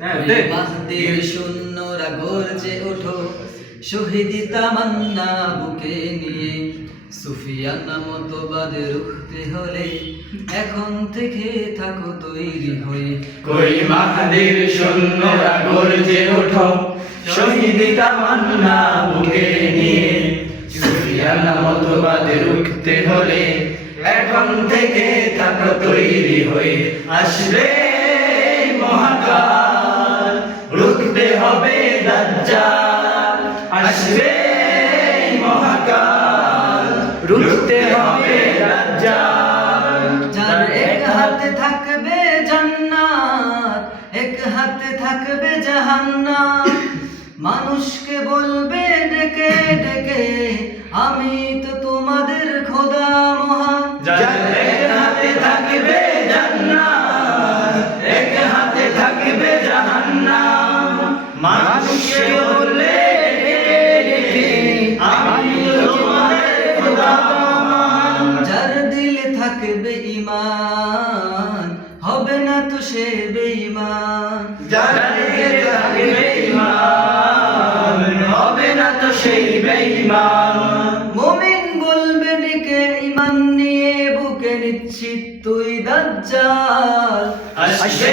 মাহদির সৈন্যরা গর্জে ওঠো, শহীদি তামান্না বুকে নিয়ে। সুফিয়ানা মতবাদে রুখতে হলে এখন থেকে থাকো তৈরি হয়ে। কই মাহদির সৈন্যরা গর্জে ওঠো, শহীদি তামান্না বুকে নিয়ে। সুফিয়ানা মতবাদে রুখতে হলে এখন থেকে থাকো তৈরি হয়ে। আসবে মহাকাল, রুখতে হবে দাজ্জাল। আসবে মহাকাল, রুখতে হবে দাজ্জাল। যার এক হাতে থাকবে জান্নাত, এক হাতে থাকবে জাহান্নাম। মানুষকে বলবে ডেকে ডেকে, আমি তো তোমাদের খোদা মহান। যার এক হাতে থাকবে জান্নাত, এক হাতে থাকবে জাহান্নাম। মানুষকে বলবে ডেকে ডেকে, আমি তো তোমাদের খোদা মহান। যার দিলে থাকবে ঈমান, হবে না তো সে বেঈমান। যার দিলে থাকবে ঈমান, হবে না তো সেই বেঈমান। মুমিন বলবে ডেকে ঈমান নিয়ে, বুকে নিশ্চিত তুই দাজ্জাল। আসবে